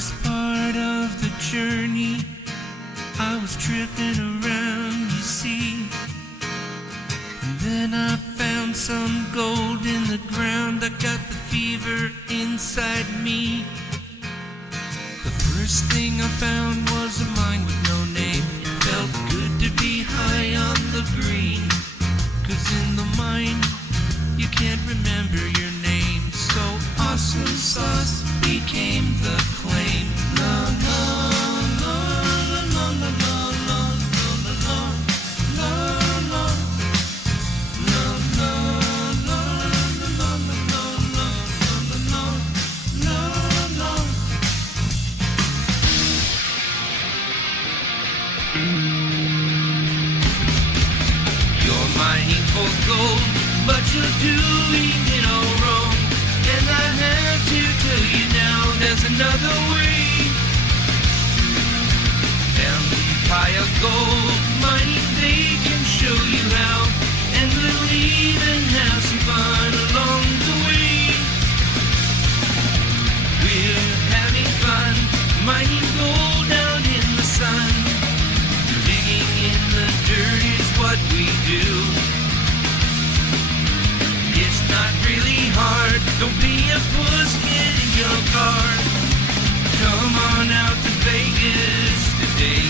first part of the journey, I was tripping around, you see. And then I found some gold in the ground. I got the fever inside me. The first thing I found was a mine with no name. It felt good to be high on the green, 'cause in the mine you can't remember your name. So awesome sauce became the claim. La la la la la la la la la la la la la. You're mining for gold, but you're doing it all wrong. And I have to tell you now, there's another way. Empire Gold Mining, they can show you how, and we'll even have some fun along the way. We're having fun mining gold down in the sun. Digging in the dirt is what we do. It's not really hard, don't be a puss, get in your car. Come on out to Vegas today.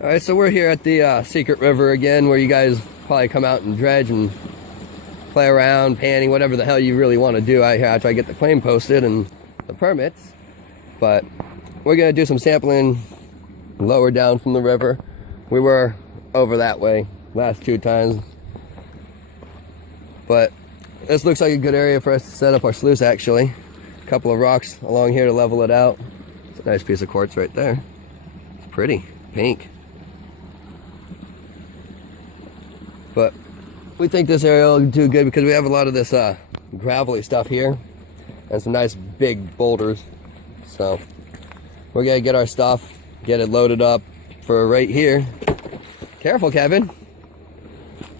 Alright, so we're here at the Secret River again, where you guys probably come out and dredge and play around, panning, whatever the hell you really want to do out here after I get the claim posted and the permits. But we're going to do some sampling lower down from the river. We were over that way last 2 times. But this looks like a good area for us to set up our sluice, actually. A couple of rocks along here to level it out. It's a nice piece of quartz right there. It's pretty, pink. But we think this area will do good because we have a lot of this gravelly stuff here and some nice big boulders. So we're gonna get our stuff, get it loaded up for right here. Careful, Kevin. And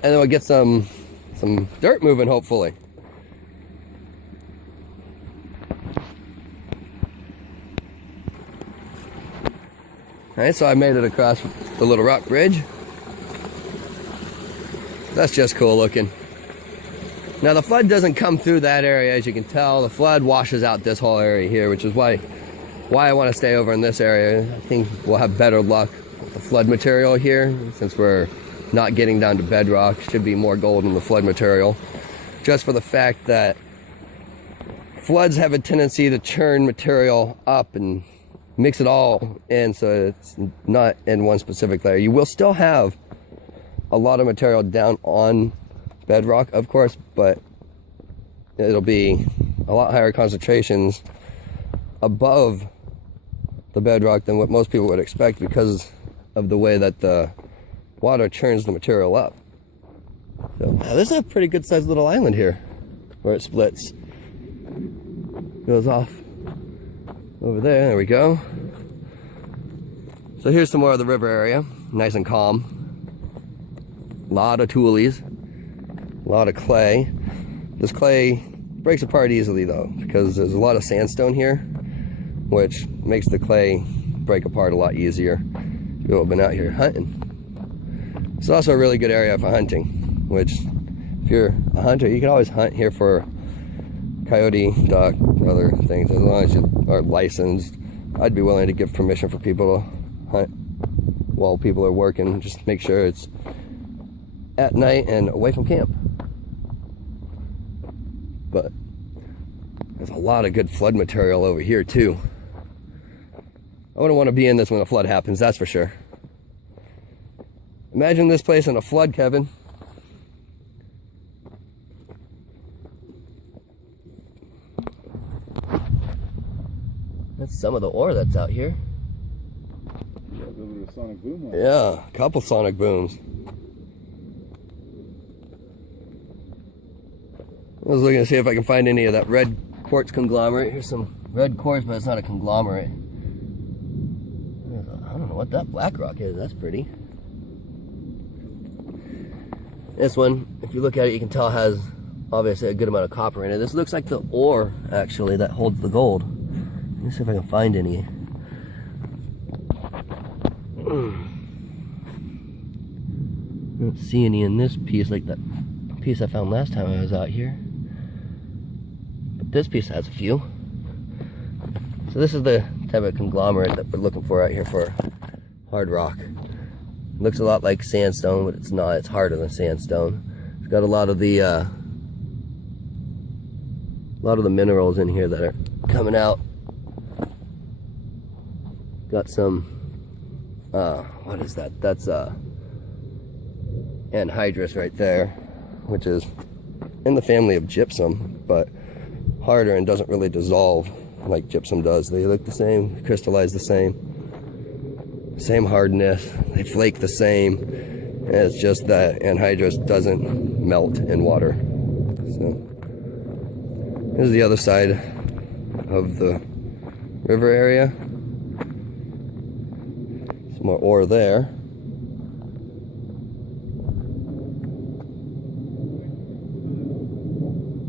then we'll get some dirt moving, hopefully. Alright, so I made it across the little rock bridge. That's just cool looking. Now the flood doesn't come through that area, as you can tell. The flood washes out this whole area here, which is why I want to stay over in this area. I think we'll have better luck with the flood material here, since we're not getting down to bedrock. Should be more gold in the flood material, just for the fact that floods have a tendency to churn material up and mix it all in, so it's not in one specific layer. You will still have a lot of material down on bedrock, of course, but it'll be a lot higher concentrations above the bedrock than what most people would expect, because of the way that the water churns the material up. So now this is a pretty good sized little island here where it splits, goes off over there. There we go. So here's some more of the river area, nice and calm. A lot of toolies, a lot of clay. This clay breaks apart easily though, because there's a lot of sandstone here, which makes the clay break apart a lot easier. People have been out here hunting. It's also a really good area for hunting, which if you're a hunter, you can always hunt here for coyote, duck, other things, as long as you are licensed. I'd be willing to give permission for people to hunt while people are working. Just make sure it's at night and away from camp. But there's a lot of good flood material over here too. I wouldn't want to be in this when a flood happens, that's for sure. Imagine this place in a flood, Kevin. That's some of the ore that's out here. Sonic boom. Yeah, a couple sonic booms. was looking to see if I can find any of that red quartz conglomerate. Here's some red quartz, but it's not a conglomerate. I don't know what that black rock is. That's pretty. This one, if you look at it, you can tell has obviously a good amount of copper in it. This looks like the ore, actually, that holds the gold. Let me see if I can find any. I don't see any in this piece, like that piece I found last time I was out here. But this piece has a few. So this is the type of conglomerate that we're looking for out here for hard rock. It looks a lot like sandstone, but it's not. It's harder than sandstone. It's got a lot of the minerals in here that are coming out. Got some, what is that? That's anhydrous right there, which is in the family of gypsum, but harder and doesn't really dissolve like gypsum does. They look the same, crystallize the same hardness, they flake the same. And it's just that anhydrous doesn't melt in water. So this is the other side of the river area. Some more ore there.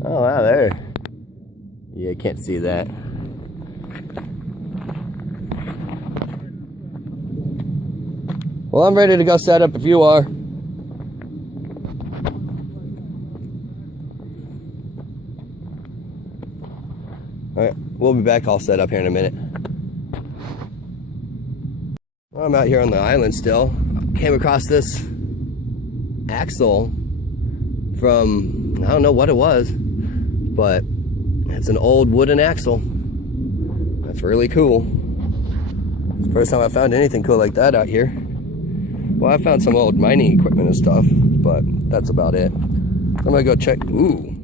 Oh wow, there. Yeah, you can't see that. Well, I'm ready to go set up if you are. Alright, we'll be back all set up here in a minute. Well, I'm out here on the island still. Came across this axle from, I don't know what it was, but it's an old wooden axle. That's really cool. It's the first time I found anything cool like that out here. Well, I found some old mining equipment and stuff, but that's about it. I'm gonna go check. Ooh.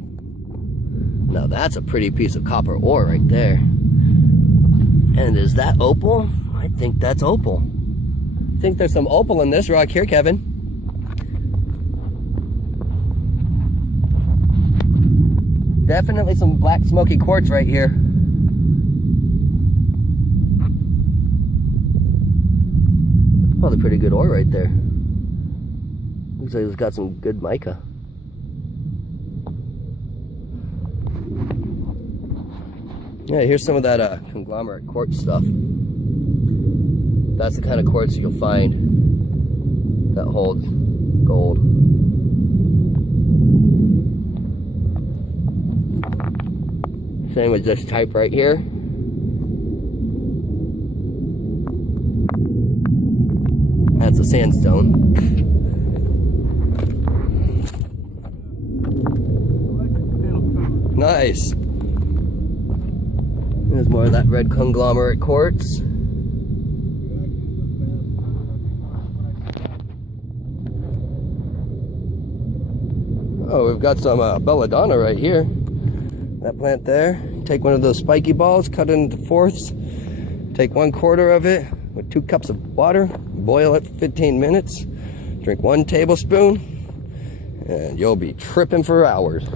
Now that's a pretty piece of copper ore right there. And is that opal? I think that's opal. I think there's some opal in this rock here, Kevin. Definitely some black smoky quartz right here. Probably pretty good ore right there. Looks like it's got some good mica. Yeah, here's some of that conglomerate quartz stuff. That's the kind of quartz you'll find that holds gold. Same with this type right here. That's a sandstone. Nice. There's more of that red conglomerate quartz. Oh, we've got some belladonna right here. That plant there. Take one of those spiky balls, cut it into fourths. Take 1/4 of it with 2 cups of water. Boil it for 15 minutes. Drink 1 tablespoon. And you'll be tripping for hours.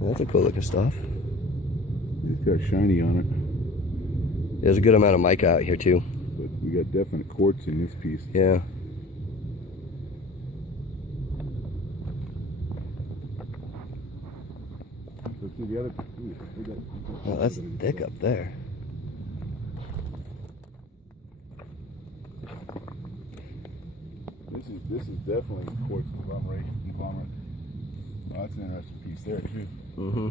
That's a cool looking stuff. It's got shiny on it. There's a good amount of mica out here too. But we got definite quartz in this piece. Yeah. Let's see the other. Oh, that's thick up there. This is definitely quartz conglomerate. Oh, that's an interesting piece there too. Mm-hmm.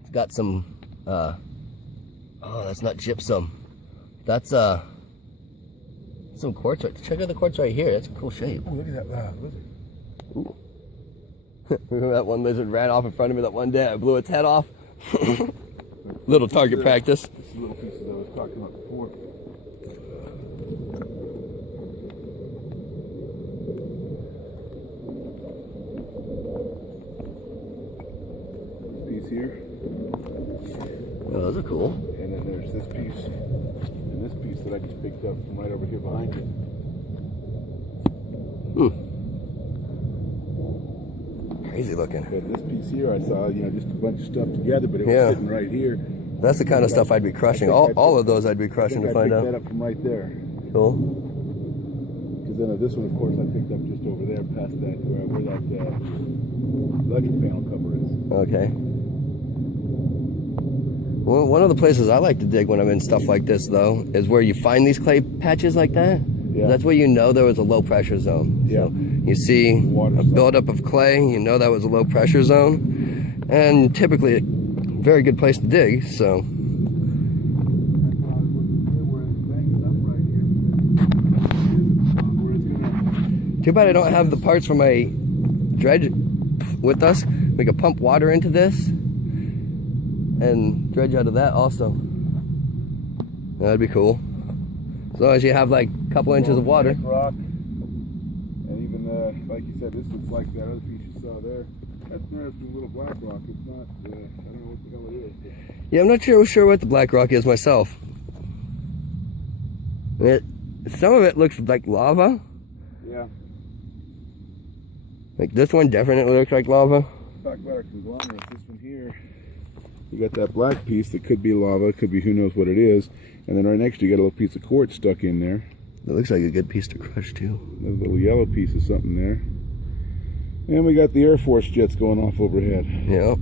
It's got some oh, that's not gypsum. That's some quartz right. Check out the quartz right here. That's a cool shape. Oh, look at that lizard. Ooh. Remember that one lizard ran off in front of me that one day? I blew its head off. Little target practice. This is little pieces I was talking about before. This piece here. Oh, those are cool. And then there's this piece. And this piece that I just picked up from right over here behind you. crazy looking. But this piece here, I saw, you know, just a bunch of stuff together, but it was Yeah. sitting right here. That's the kind of stuff I'd be crushing. All of those I'd be crushing to find I out. picked that up from right there. Cool. Because then this one, of course, I picked up just over there, past that, where that electric panel cover is. Okay. Well, one of the places I like to dig when I'm in stuff like this, though, is where you find these clay patches like that. Yeah. That's where you know there was a low pressure zone. Yeah. So you see a buildup of clay, you know that was a low pressure zone, and typically a very good place to dig. So. Too bad I don't have the parts for my dredge with us. We could pump water into this and dredge out of that also. That'd be cool. As long as you have like a couple inches of water. Rock. And even, like you said, this looks like that other piece you saw there. That's interesting little black rock. It's not, I don't know what the hell it is. Yeah, I'm not sure what the black rock is myself. Some of it looks like lava. Yeah. Like this one definitely looks like lava. Talk about our conglomerates. This one here, you got that black piece that could be lava, it could be who knows what it is, and then right next to you got a little piece of quartz stuck in there. That looks like a good piece to crush too. There's a little yellow piece of something there. And we got the Air Force jets going off overhead. Yep.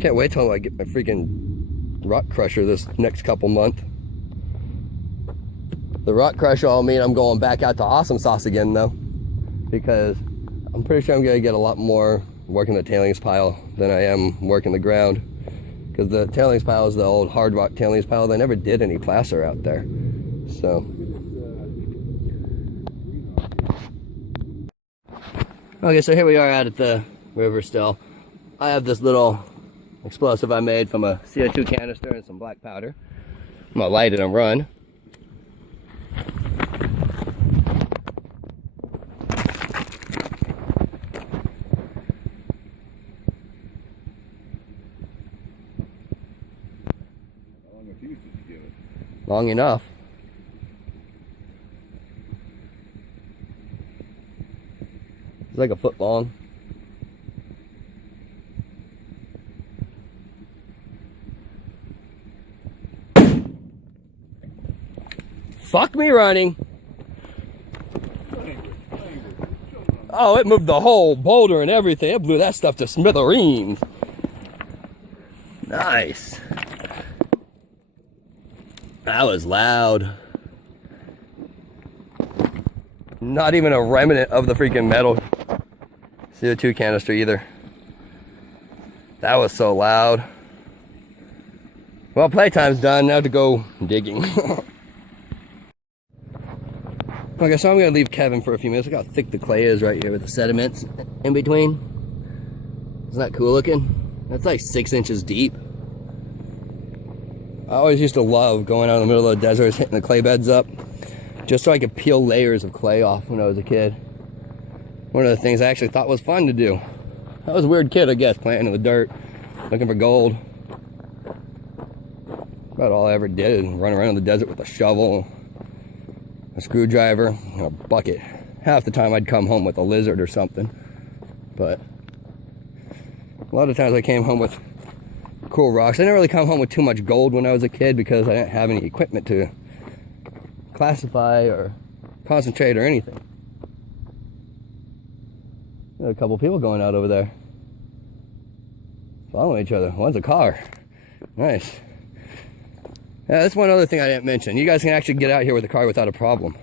Can't wait till I get my freaking rock crusher this next couple months. The rock crusher will mean I'm going back out to Awesome Sauce again though, because I'm pretty sure I'm gonna get a lot more working the tailings pile than I am working the ground. Because the tailings pile is the old hard rock tailings pile. They never did any placer out there. So. Okay, so here we are out at the river still. I have this little explosive I made from a CO2 canister and some black powder. I'm gonna light it and run. Long enough. It's like a foot long. Fuck me running. Oh, it moved the whole boulder and everything. It blew that stuff to smithereens. Nice. That was loud. Not even a remnant of the freaking metal CO2 canister either. That was so loud. Well, playtime's done. Now to go digging. Okay, so I'm gonna leave Kevin for a few minutes. Look how thick the clay is right here with the sediments in between. Isn't that cool looking? That's like 6 inches deep. I always used to love going out in the middle of the desert, hitting the clay beds up, just so I could peel layers of clay off when I was a kid. One of the things I actually thought was fun to do. I was a weird kid, I guess, playing in the dirt, looking for gold. About all I ever did is run around in the desert with a shovel, a screwdriver, and a bucket. Half the time I'd come home with a lizard or something. But a lot of times I came home with cool rocks. I didn't really come home with too much gold when I was a kid because I didn't have any equipment to classify or concentrate or anything. There are a couple people going out over there, following each other. One's a car. Nice. Yeah, that's one other thing I didn't mention. You guys can actually get out here with a car without a problem.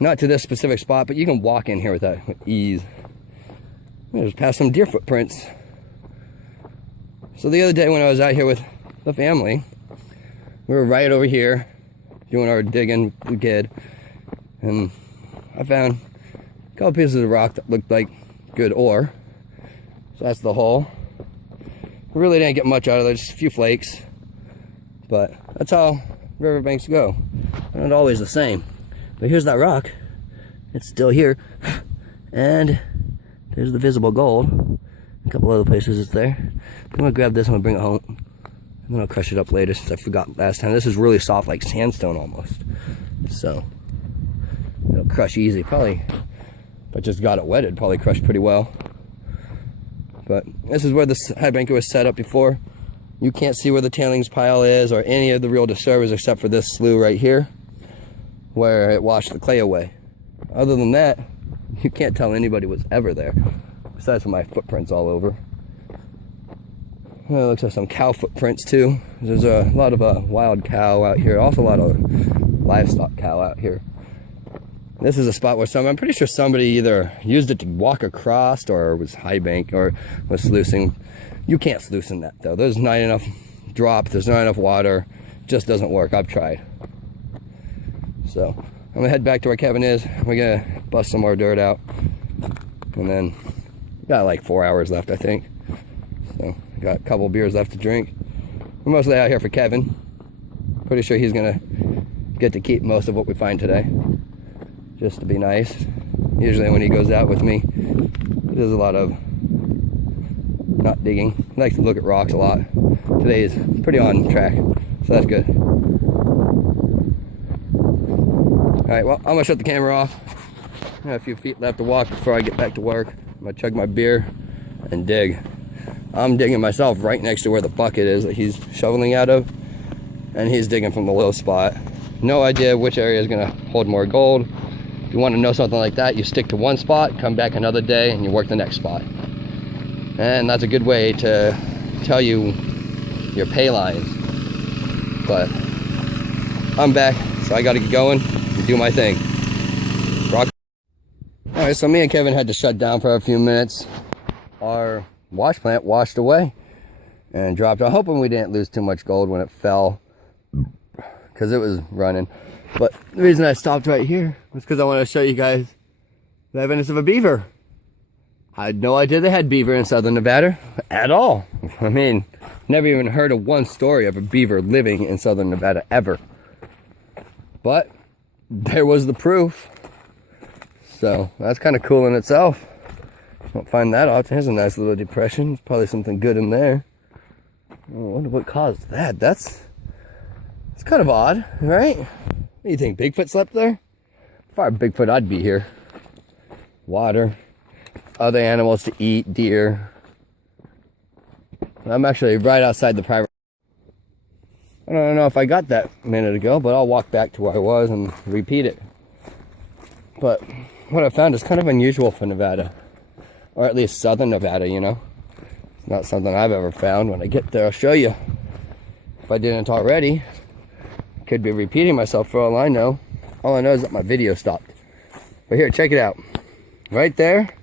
Not to this specific spot, but you can walk in here with ease. Just past some deer footprints. So the other day when I was out here with the family, we were right over here doing our digging with the kid, and I found a couple pieces of rock that looked like good ore. So that's the hole. We really didn't get much out of it, just a few flakes. But that's how riverbanks go. They're not always the same. But here's that rock. It's still here. And there's the visible gold. A couple other places it's there. I'm gonna grab this, I'm gonna bring it home. I'm gonna crush it up later since I forgot last time. This is really soft, like sandstone almost. So it'll crush easy. Probably, if I just got it wetted, probably crush pretty well. But this is where this Highbanker was set up before. You can't see where the tailings pile is or any of the real disturbers except for this slough right here where it washed the clay away. Other than that, you can't tell anybody was ever there, besides for my footprints all over. Well, it looks like some cow footprints too. There's a lot of wild cow out here, also a lot of livestock cow out here. This is a spot where I'm pretty sure somebody either used it to walk across or was Highbank or was sluicing. You can't sluice in that though. There's not enough drop, there's not enough water. It just doesn't work. I've tried. So I'm gonna head back to where Kevin is. We're gonna bust some more dirt out. And then got like 4 hours left, I think. So got a couple beers left to drink. We're mostly out here for Kevin. Pretty sure he's gonna get to keep most of what we find today. Just to be nice. Usually when he goes out with me, he does a lot of not digging. He likes to look at rocks a lot. Today is pretty on track, so that's good. Alright, well, I'm gonna shut the camera off. I have a few feet left to walk before I get back to work. I'm gonna chug my beer and dig. I'm digging myself right next to where the bucket is that he's shoveling out of, and he's digging from the low spot. No idea which area is gonna hold more gold. If you want to know something like that, you stick to one spot, come back another day, and you work the next spot. And that's a good way to tell you your pay lines. But I'm back, so I gotta get going and do my thing. Rock. Alright, so me and Kevin had to shut down for a few minutes. Our wash plant washed away and dropped. I'm hoping we didn't lose too much gold when it fell, because it was running. But the reason I stopped right here was because I want to show you guys the evidence of a beaver. I had no idea they had beaver in southern Nevada at all. I mean, never even heard of one story of a beaver living in southern Nevada ever. But there was the proof. So that's kind of cool in itself. Don't find that often. Here's a nice little depression. There's probably something good in there. I wonder what caused that. That's kind of odd, right? What do you think? Bigfoot slept there? If I were Bigfoot, I'd be here. Water. Other animals to eat, deer. I'm actually right outside the private. I don't know if I got that a minute ago, but I'll walk back to where I was and repeat it. But what I found is kind of unusual for Nevada, or at least southern Nevada, you know. It's not something I've ever found. When I get there, I'll show you. If I didn't already, could be repeating myself for all I know. All I know is that my video stopped. But here, check it out. Right there,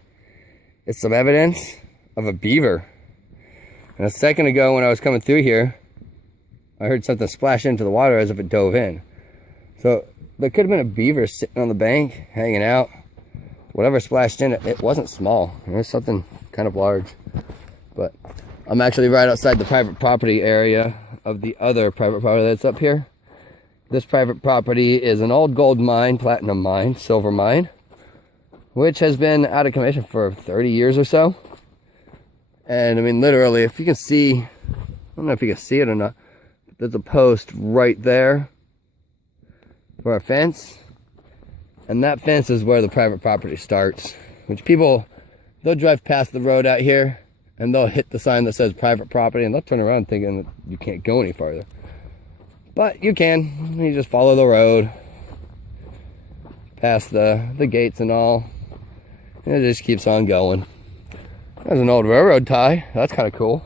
it's some evidence of a beaver. And a second ago when I was coming through here, I heard something splash into the water as if it dove in. So there could have been a beaver sitting on the bank, hanging out. Whatever splashed in it, it wasn't small. It was something kind of large. But I'm actually right outside the private property area of the other private property that's up here. This private property is an old gold mine, platinum mine, silver mine, which has been out of commission for 30 years or so. And I mean, literally, if you can see, I don't know if you can see it or not, but there's a post right there for a fence. And that fence is where the private property starts. Which people, they'll drive past the road out here and they'll hit the sign that says private property and they'll turn around thinking that you can't go any farther. But you can. You just follow the road past the gates and all. And it just keeps on going. There's an old railroad tie. That's kind of cool.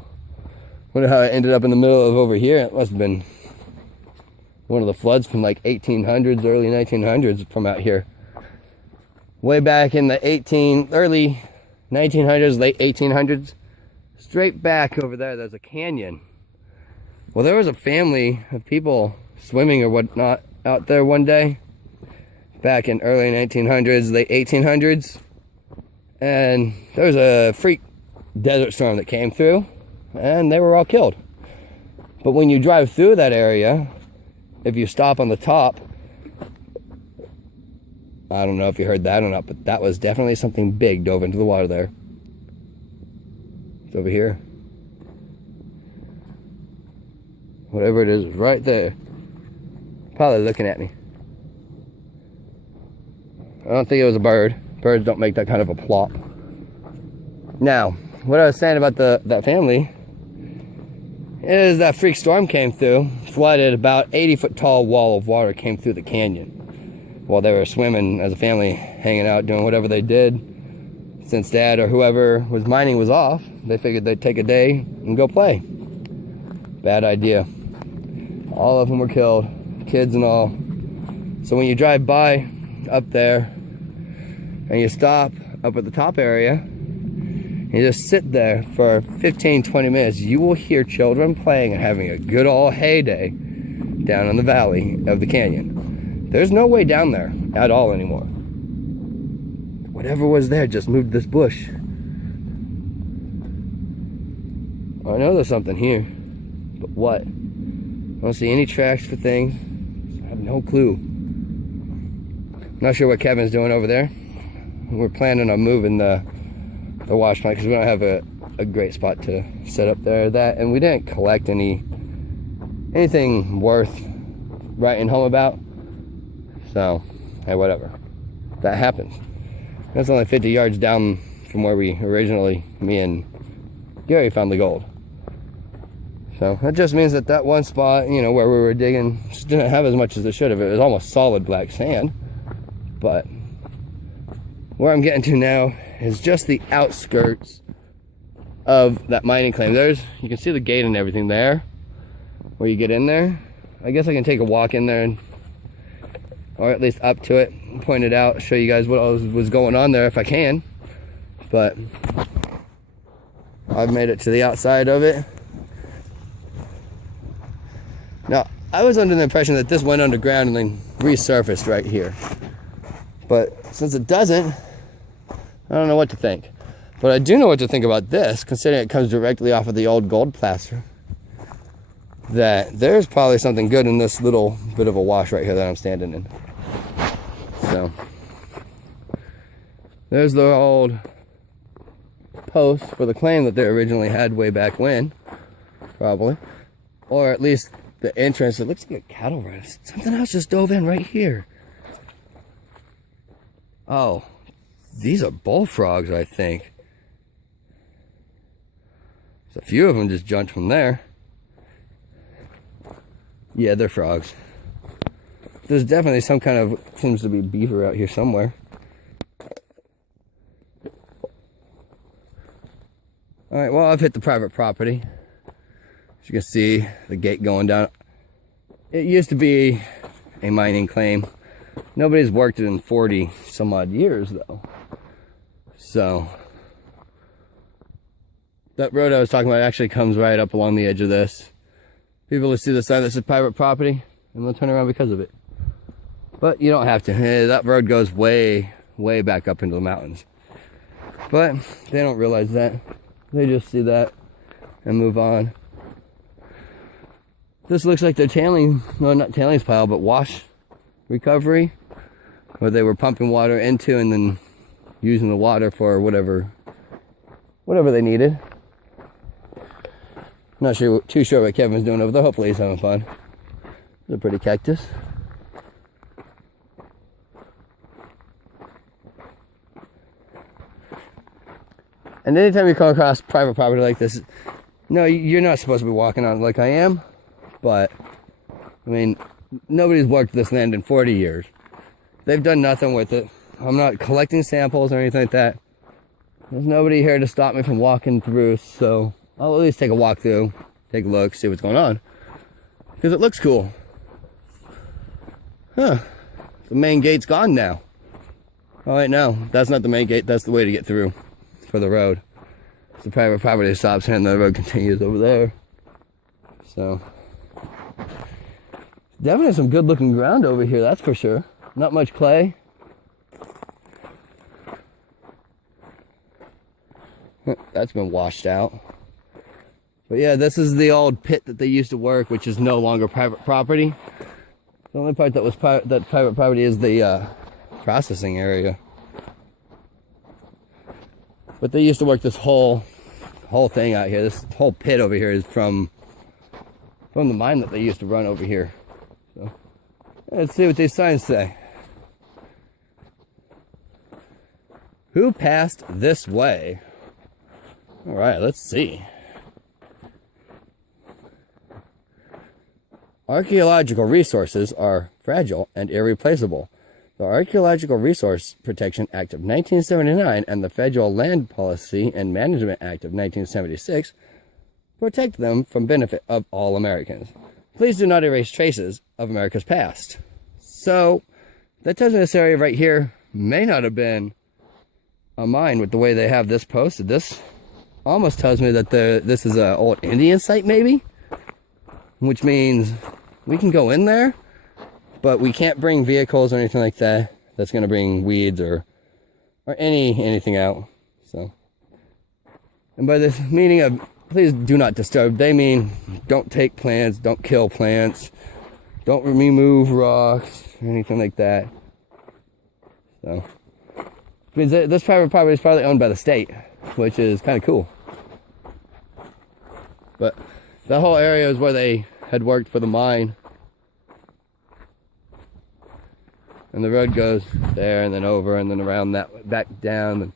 Wonder how it ended up in the middle of over here. It must have been one of the floods from like 1800s, early 1900s from out here. Way back in the early 1900s, late 1800s. Straight back over there, there's a canyon. Well, there was a family of people swimming or whatnot out there one day. Back in early 1900s, late 1800s. And there was a freak desert storm that came through. And they were all killed. But when you drive through that area, if you stop on the top, I don't know if you heard that or not, but that was definitely something big dove into the water there. It's over here. Whatever it is right there. Probably looking at me. I don't think it was a bird. Birds don't make that kind of a plop. Now, what I was saying about that family is that freak storm came through, flooded about 80-foot tall wall of water came through the canyon while they were swimming as a family, hanging out, doing whatever they did. Since dad or whoever was mining was off, they figured they'd take a day and go play. Bad idea. All of them were killed, kids and all. So when you drive by up there and you stop up at the top area, you just sit there for 15-20 minutes, you will hear children playing and having a good old heyday down in the valley of the canyon. There's no way down there at all anymore. Whatever was there just moved this bush. I know there's something here, but what? I don't see any tracks for things. I have no clue. Not sure what Kevin's doing over there. We're planning on moving the wash plant because we don't have a great spot to set up there. And we didn't collect anything worth writing home about. So, hey, whatever. That happens. That's only 50 yards down from where me and Gary found the gold. So that just means that one spot, where we were digging, just didn't have as much as it should have. It was almost solid black sand. But where I'm getting to now is just the outskirts of that mining claim. You can see the gate and everything there, where you get in there. I guess I can take a walk in there, or at least up to it, point it out, show you guys what was going on there if I can. But I've made it to the outside of it. Now, I was under the impression that this went underground and then resurfaced right here. But since it doesn't, I don't know what to think. But I do know what to think about this, considering it comes directly off of the old gold placer. That there's probably something good in this little bit of a wash right here that I'm standing in. So, there's the old post for the claim that they originally had way back when, probably. Or at least the entrance. It looks like a cattle run. Something else just dove in right here. Oh, these are bullfrogs, I think. There's a few of them just jumped from there. Yeah, they're frogs. There's definitely some kind of, seems to be beaver out here somewhere. Alright, well, I've hit the private property. As you can see, the gate going down. It used to be a mining claim. Nobody's worked it in 40 some odd years, though. So, that road I was talking about actually comes right up along the edge of this. People will see the sign that says private property, and they'll turn around because of it. But you don't have to. That road goes way, way back up into the mountains. But they don't realize that. They just see that and move on. This looks like their not tailings pile, but wash recovery, where they were pumping water into and then using the water for whatever they needed. Not too sure what Kevin's doing over there. Hopefully he's having fun. It's a pretty cactus. And anytime you come across private property like this, no, you're not supposed to be walking on it like I am. But, I mean, nobody's worked this land in 40 years. They've done nothing with it. I'm not collecting samples or anything like that. There's nobody here to stop me from walking through, so I'll at least take a walk through, take a look, see what's going on. Because it looks cool. Huh. The main gate's gone now. Oh wait, no, that's not the main gate, that's the way to get through for the road. The private property stops here and the road continues over there. So, definitely some good looking ground over here, that's for sure. Not much clay. That's been washed out. But yeah, this is the old pit that they used to work, which is no longer private property. The only part that was private property is the processing area. But they used to work this whole thing out here. This whole pit over here is from the mine that they used to run over here. So let's see what these signs say. Who passed this way? All right, let's see. Archaeological resources are fragile and irreplaceable. The Archaeological Resource Protection Act of 1979 and the Federal Land Policy and Management Act of 1976 protect them from benefit of all Americans. Please do not erase traces of America's past. So, that tells me this area right here may not have been a mine with the way they have this posted. This almost tells me that this is an old Indian site, maybe? Which means we can go in there, but we can't bring vehicles or anything like that. That's going to bring weeds or anything out. So, and by this meaning of please do not disturb, they mean don't take plants, don't kill plants, don't remove rocks or anything like that. So, it means that this private property is probably owned by the state, which is kind of cool. But the whole area is where they had worked for the mine. And the road goes there and then over and then around that, back down and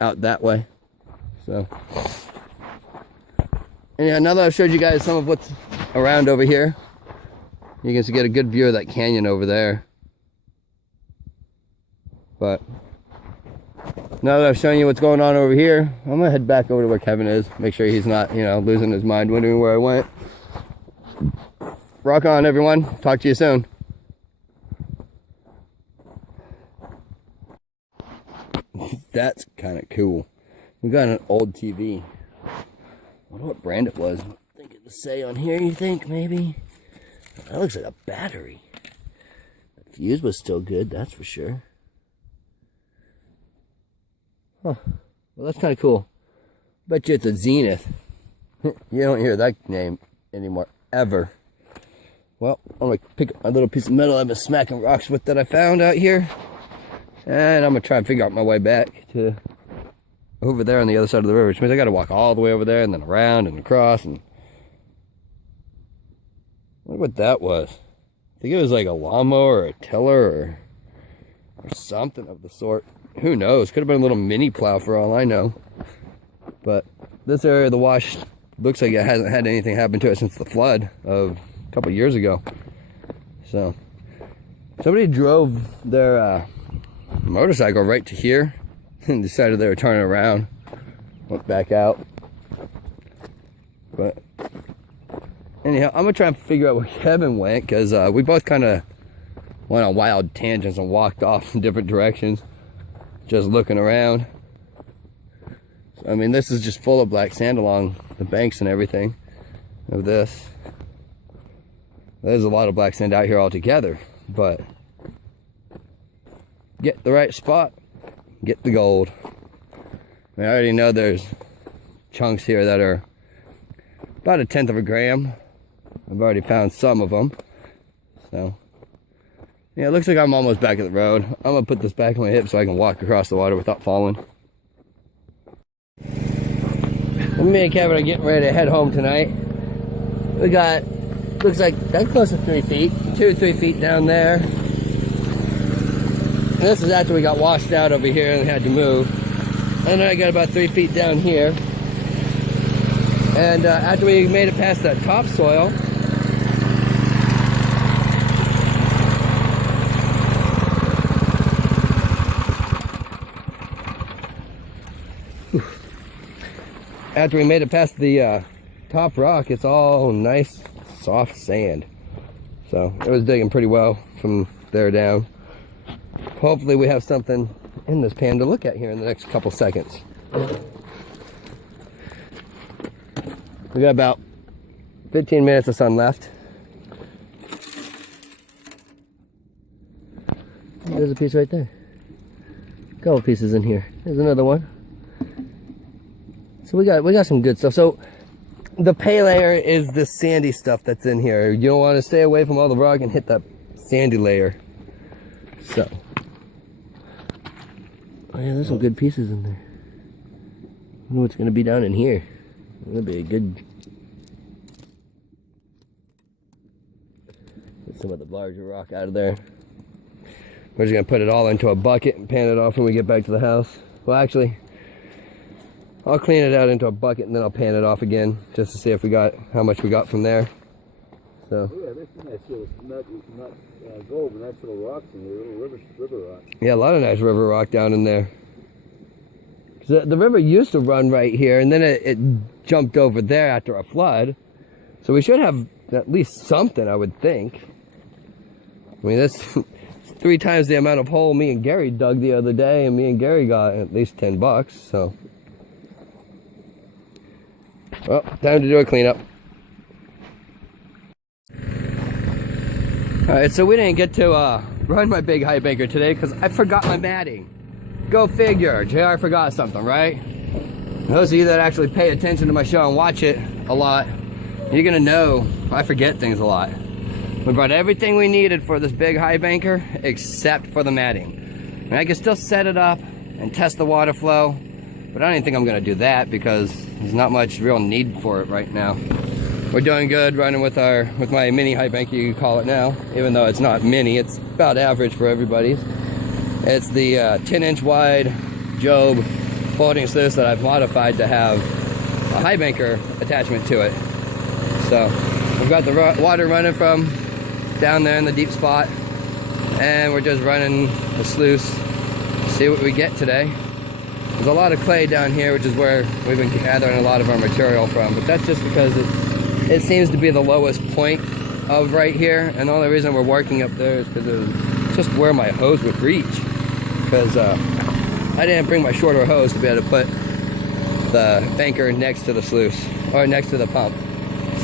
out that way. So, and yeah, now that I've showed you guys some of what's around over here, you can get a good view of that canyon over there. But now that I've shown you what's going on over here, I'm gonna head back over to where Kevin is. Make sure he's not, losing his mind wondering where I went. Rock on, everyone. Talk to you soon. That's kind of cool. We got an old TV. I wonder what brand it was. I think it would say on here, you think, maybe? That looks like a battery. The fuse was still good, that's for sure. Huh. Well, that's kind of cool. Bet you it's a Zenith. You don't hear that name anymore, ever. Well, I'm going to pick up my little piece of metal I've been smacking rocks with that I found out here. And I'm going to try and figure out my way back to over there on the other side of the river, which means I got to walk all the way over there and then around and across. And I wonder what that was. I think it was like a lawnmower or a tiller or something of the sort. Who knows? Could have been a little mini plow for all I know. But this area of the wash looks like it hasn't had anything happen to it since the flood of a couple years ago. So somebody drove their motorcycle right to here and decided they were turning around, went back out. But anyhow, I'm gonna try and figure out where Kevin went, because we both kind of went on wild tangents and walked off in different directions, just looking around. So, I mean, this is just full of black sand along the banks and everything of this. There's a lot of black sand out here altogether, but get the right spot, get the gold. I already know there's chunks here that are about 1/10 of a gram. I've already found some of them. So, yeah, it looks like I'm almost back at the road. I'm gonna put this back on my hip so I can walk across the water without falling. Me and Kevin are getting ready to head home tonight. We got, looks like that's close to 3 feet, 2 or 3 feet down there. And this is after we got washed out over here and had to move. And then I got about 3 feet down here. And after we made it past that topsoil, after we made it past the top rock, it's all nice, soft sand. So it was digging pretty well from there down. Hopefully we have something in this pan to look at here in the next couple seconds. We got about 15 minutes of sun left. There's a piece right there. A couple pieces in here. There's another one. So we got some good stuff. So the pay layer is the sandy stuff that's in here. You don't want to stay away from all the rock and hit that sandy layer. So, oh yeah, there's some good pieces in there. I wonder what's gonna be down in here. That'll be a good. Get some of the larger rock out of there. We're just gonna put it all into a bucket and pan it off when we get back to the house. Well, actually, I'll clean it out into a bucket and then I'll pan it off again just to see if we got how much we got from there. So. Oh, yeah, this is nice little not gold, but nice little rocks in there, little river rocks. Yeah, a lot of nice river rock down in there. The river used to run right here, and then it jumped over there after a flood. So we should have at least something, I would think. I mean, that's 3 times the amount of hole me and Gary dug the other day, and me and Gary got at least $10, so. Well, time to do a cleanup. Alright, so we didn't get to run my big Highbanker today because I forgot my matting. Go figure, JR forgot something, right? Those of you that actually pay attention to my show and watch it a lot, you're gonna know I forget things a lot. We brought everything we needed for this big Highbanker except for the matting. And I can still set it up and test the water flow, but I don't even think I'm gonna do that because there's not much real need for it right now. We're doing good running with my mini Highbanker, you could call it now, even though it's not mini, it's about average for everybody's. It's the 10-inch wide Job floating sluice that I've modified to have a Highbanker attachment to it. So we've got the water running from down there in the deep spot, and we're just running the sluice to see what we get today. There's a lot of clay down here, which is where we've been gathering a lot of our material from, but that's just because it seems to be the lowest point of right here, and the only reason we're working up there is because it's just where my hose would reach, because I didn't bring my shorter hose to be able to put the banker next to the sluice, or next to the pump.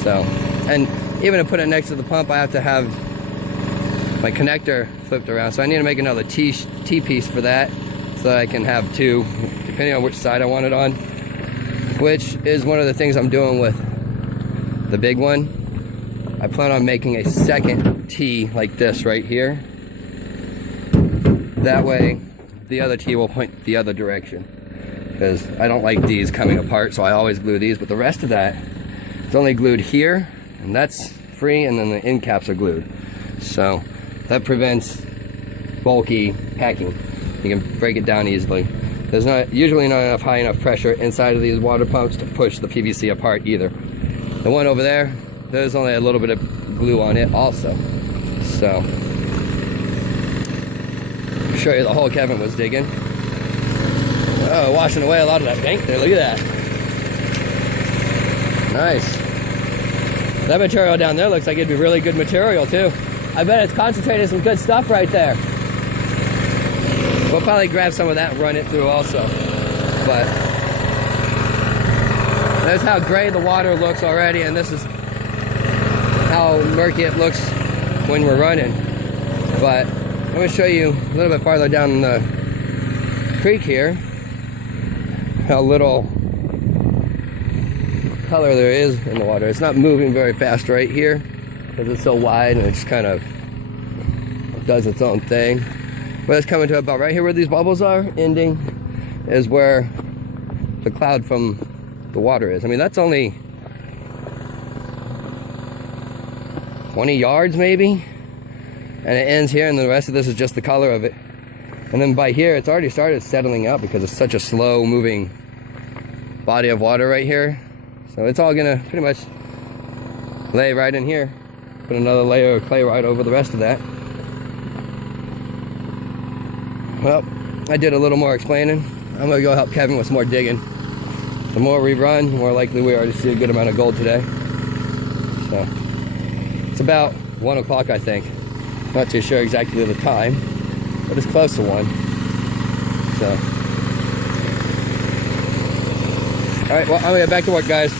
So, and even to put it next to the pump, I have to have my connector flipped around, so I need to make another T-piece for that, so that I can have 2, depending on which side I want it on, which is one of the things I'm doing with the big one. I plan on making a second T like this right here. That way, the other T will point the other direction. Because I don't like these coming apart, so I always glue these. But the rest of that is only glued here, and that's free, and then the end caps are glued. So that prevents bulky packing. You can break it down easily. There's usually not enough high enough pressure inside of these water pumps to push the PVC apart either. The one over there, there's only a little bit of glue on it also. So, I'll show you the hole Kevin was digging. Oh, washing away a lot of that bank there, look at that. Nice. That material down there looks like it'd be really good material too. I bet it's concentrated some good stuff right there. We'll probably grab some of that and run it through also. But that's how gray the water looks already, and this is how murky it looks when we're running. But I'm going to show you a little bit farther down the creek here how little color there is in the water. It's not moving very fast right here because it's so wide and it just kind of does its own thing. But it's coming to about right here where these bubbles are ending is where the cloud from the water is. I mean, that's only 20 yards maybe, and it ends here, and the rest of this is just the color of it. And then by here it's already started settling out because it's such a slow moving body of water right here. So it's all gonna pretty much lay right in here. Put another layer of clay right over the rest of that. Well, I did a little more explaining. I'm gonna go help Kevin with some more digging. The more we run, the more likely we are to see a good amount of gold today. So, it's about 1 o'clock, I think. Not too sure exactly the time, but it's close to 1. So, alright, well, I'm gonna get back to work, guys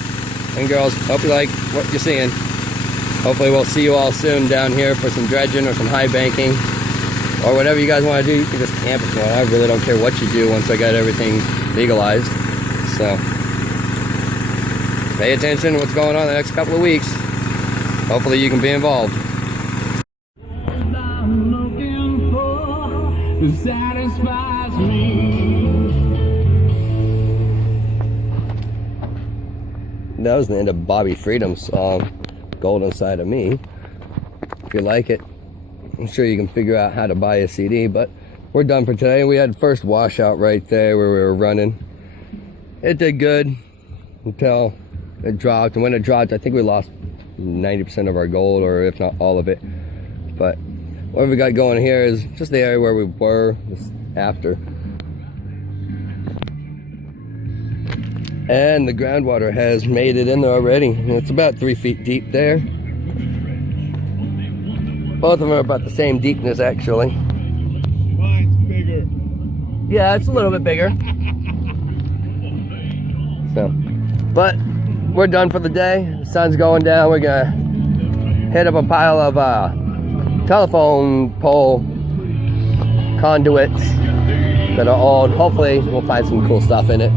and girls. Hope you like what you're seeing. Hopefully we'll see you all soon down here for some dredging or some high banking. Or whatever you guys want to do. You can just camp if you want. I really don't care what you do once I got everything legalized. So, pay attention to what's going on the next couple of weeks. Hopefully you can be involved. I'm looking for satisfies me. That was the end of Bobby Freedom's song, Gold Inside of Me. If you like it, I'm sure you can figure out how to buy a CD, but we're done for today. We had first washout right there where we were running. it did good until it dropped. And when it dropped, I think we lost 90% of our gold, or if not all of it. But what we got going here is just the area where we were after. And the groundwater has made it in there already. It's about 3 feet deep there. Both of them are about the same deepness, actually. Mine's bigger. Yeah, it's a little bit bigger. So, but we're done for the day. The sun's going down. We're gonna hit up a pile of telephone pole conduits that are old. Hopefully we'll find some cool stuff in it.